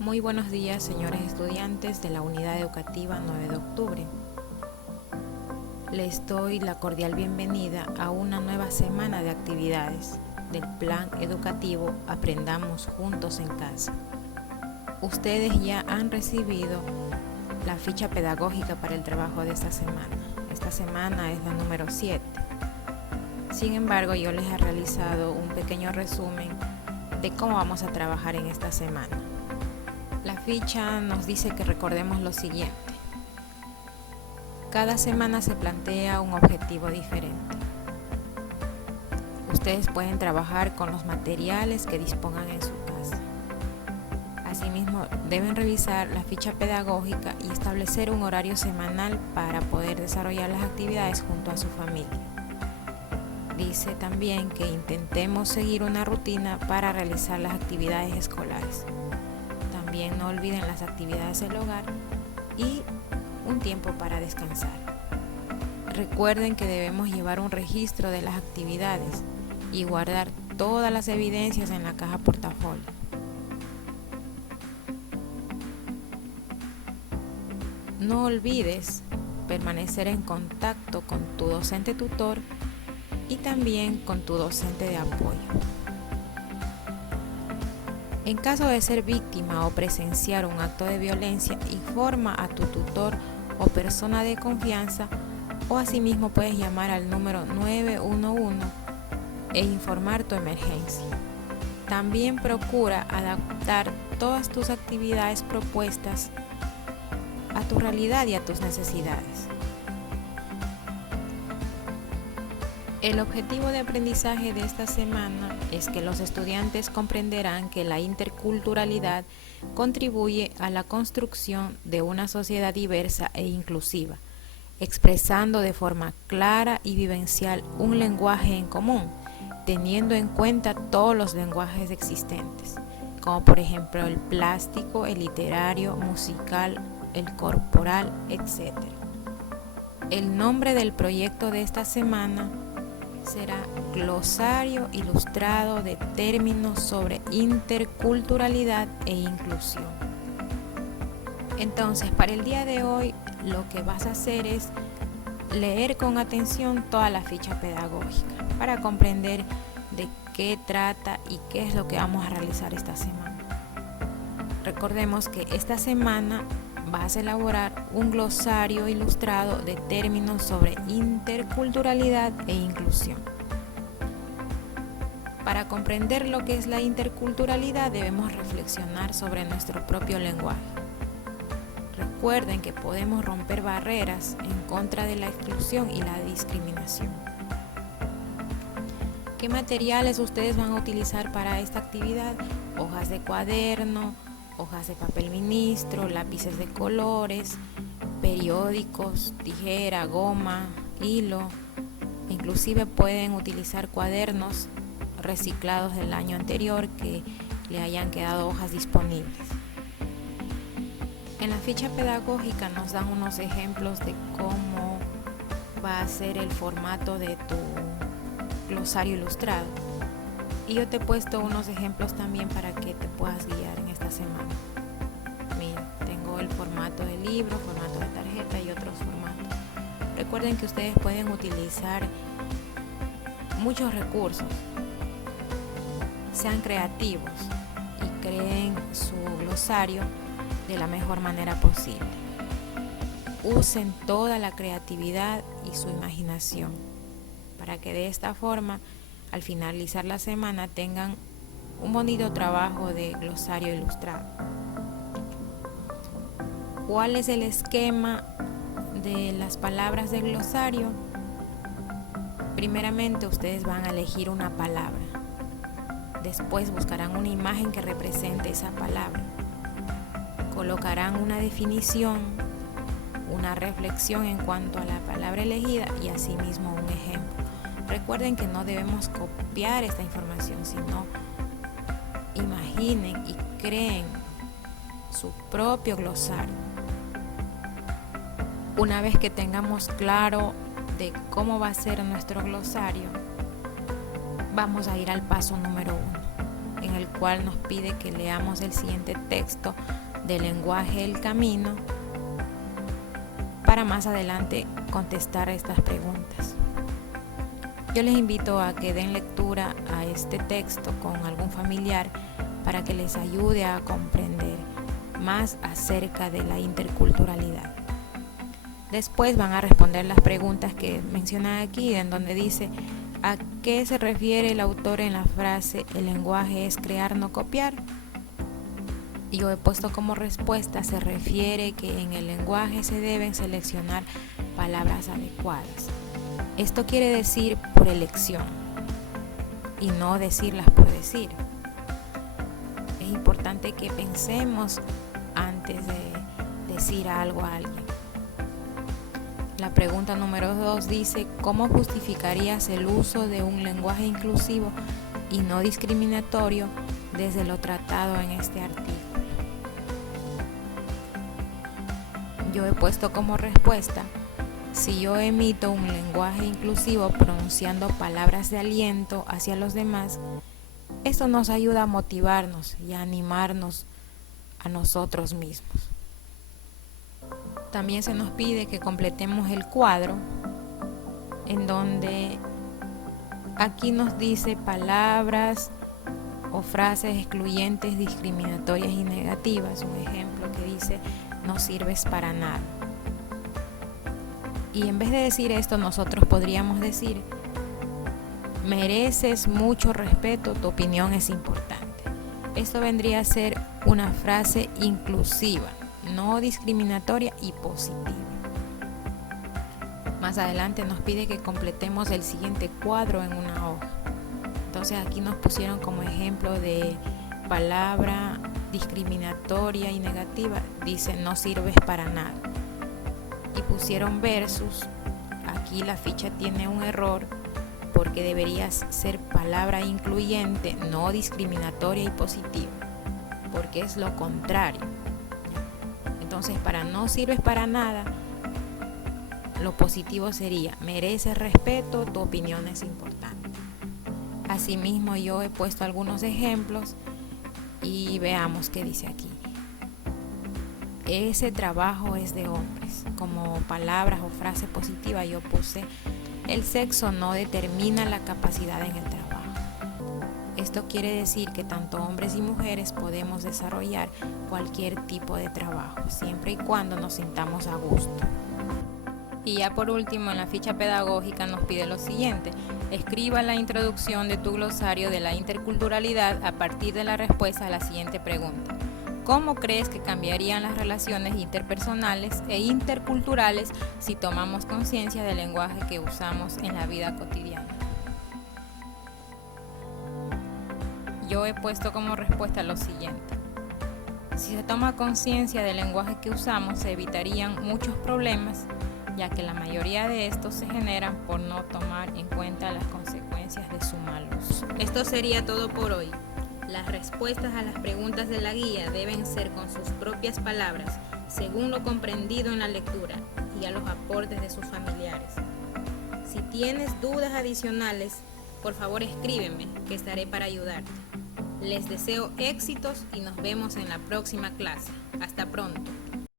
Muy buenos días, señores estudiantes de la Unidad Educativa 9 de octubre. Les doy la cordial bienvenida a una nueva semana de actividades del Plan Educativo Aprendamos Juntos en Casa. Ustedes ya han recibido la ficha pedagógica para el trabajo de esta semana. Esta semana es la número 7. Sin embargo, yo les he realizado un pequeño resumen de cómo vamos a trabajar en esta semana. La ficha nos dice que recordemos lo siguiente. Cada semana se plantea un objetivo diferente. Ustedes pueden trabajar con los materiales que dispongan en su casa. Asimismo, deben revisar la ficha pedagógica y establecer un horario semanal para poder desarrollar las actividades junto a su familia. Dice también que intentemos seguir una rutina para realizar las actividades escolares. También no olviden las actividades del hogar y un tiempo para descansar. Recuerden que debemos llevar un registro de las actividades y guardar todas las evidencias en la caja portafolio. No olvides permanecer en contacto con tu docente tutor y también con tu docente de apoyo. En caso de ser víctima o presenciar un acto de violencia, informa a tu tutor o persona de confianza, o asimismo puedes llamar al número 911 e informar tu emergencia. También procura adaptar todas tus actividades propuestas a tu realidad y a tus necesidades. El objetivo de aprendizaje de esta semana es que los estudiantes comprenderán que la interculturalidad contribuye a la construcción de una sociedad diversa e inclusiva, expresando de forma clara y vivencial un lenguaje en común, teniendo en cuenta todos los lenguajes existentes, como por ejemplo el plástico, el literario, musical, el corporal, etc. El nombre del proyecto de esta semana será Glosario Ilustrado de Términos sobre Interculturalidad e Inclusión. Entonces, para el día de hoy, lo que vas a hacer es leer con atención toda la ficha pedagógica para comprender de qué trata y qué es lo que vamos a realizar esta semana. Recordemos que esta semana vas a elaborar un glosario ilustrado de términos sobre interculturalidad e inclusión. Para comprender lo que es la interculturalidad, debemos reflexionar sobre nuestro propio lenguaje. Recuerden que podemos romper barreras en contra de la exclusión y la discriminación. ¿Qué materiales ustedes van a utilizar para esta actividad? Hojas de cuaderno, hojas de papel ministro, lápices de colores, periódicos, tijera, goma, hilo. Inclusive pueden utilizar cuadernos reciclados del año anterior que le hayan quedado hojas disponibles. En la ficha pedagógica nos dan unos ejemplos de cómo va a ser el formato de tu glosario ilustrado. Y yo te he puesto unos ejemplos también para que te puedas guiar en esta semana. Mira, tengo el formato de libro, formato de tarjeta y otros formatos. Recuerden que ustedes pueden utilizar muchos recursos. Sean creativos y creen su glosario de la mejor manera posible. Usen toda la creatividad y su imaginación para que de esta forma, al finalizar la semana, tengan un bonito trabajo de glosario ilustrado. ¿Cuál es el esquema de las palabras del glosario? Primeramente, ustedes van a elegir una palabra. Después buscarán una imagen que represente esa palabra. Colocarán una definición, una reflexión en cuanto a la palabra elegida y asimismo un ejemplo. Recuerden que no debemos copiar esta información, sino imaginen y creen su propio glosario. Una vez que tengamos claro de cómo va a ser nuestro glosario, vamos a ir al paso número 1, en el cual nos pide que leamos el siguiente texto del lenguaje El Camino para más adelante contestar estas preguntas. Yo les invito a que den lectura a este texto con algún familiar para que les ayude a comprender más acerca de la interculturalidad. Después van a responder las preguntas que mencionan aquí, en donde dice ¿a qué se refiere el autor en la frase el lenguaje es crear, no copiar? Y yo he puesto como respuesta se refiere que en el lenguaje se deben seleccionar palabras adecuadas. Esto quiere decir por elección y no decirlas por decir. Es importante que pensemos antes de decir algo a alguien. La pregunta número 2 dice, ¿cómo justificarías el uso de un lenguaje inclusivo y no discriminatorio desde lo tratado en este artículo? Yo he puesto como respuesta, si yo emito un lenguaje inclusivo pronunciando palabras de aliento hacia los demás, esto nos ayuda a motivarnos y a animarnos a nosotros mismos. También se nos pide que completemos el cuadro, en donde aquí nos dice palabras o frases excluyentes, discriminatorias y negativas. Un ejemplo que dice, no sirves para nada. Y en vez de decir esto, nosotros podríamos decir, mereces mucho respeto, tu opinión es importante. Esto vendría a ser una frase inclusiva, no discriminatoria y positiva. Más adelante nos pide que completemos el siguiente cuadro en una hoja. Entonces aquí nos pusieron como ejemplo de palabra discriminatoria y negativa, dice no sirves para nada. Y pusieron versus, aquí la ficha tiene un error porque debería ser palabra incluyente, no discriminatoria y positiva, porque es lo contrario. Entonces para no sirves para nada, lo positivo sería mereces respeto, tu opinión es importante. Asimismo yo he puesto algunos ejemplos y veamos qué dice aquí. Ese trabajo es de hombres. Como palabras o frase positiva yo puse, el sexo no determina la capacidad en el trabajo. Esto quiere decir que tanto hombres y mujeres podemos desarrollar cualquier tipo de trabajo, siempre y cuando nos sintamos a gusto. Y ya por último, en la ficha pedagógica nos pide lo siguiente: escriba la introducción de tu glosario de la interculturalidad a partir de la respuesta a la siguiente pregunta. ¿Cómo crees que cambiarían las relaciones interpersonales e interculturales si tomamos conciencia del lenguaje que usamos en la vida cotidiana? Yo he puesto como respuesta lo siguiente. Si se toma conciencia del lenguaje que usamos, se evitarían muchos problemas, ya que la mayoría de estos se generan por no tomar en cuenta las consecuencias de su mal uso. Esto sería todo por hoy. Las respuestas a las preguntas de la guía deben ser con sus propias palabras, según lo comprendido en la lectura, y a los aportes de sus familiares. Si tienes dudas adicionales, por favor escríbeme, que estaré para ayudarte. Les deseo éxitos y nos vemos en la próxima clase. Hasta pronto.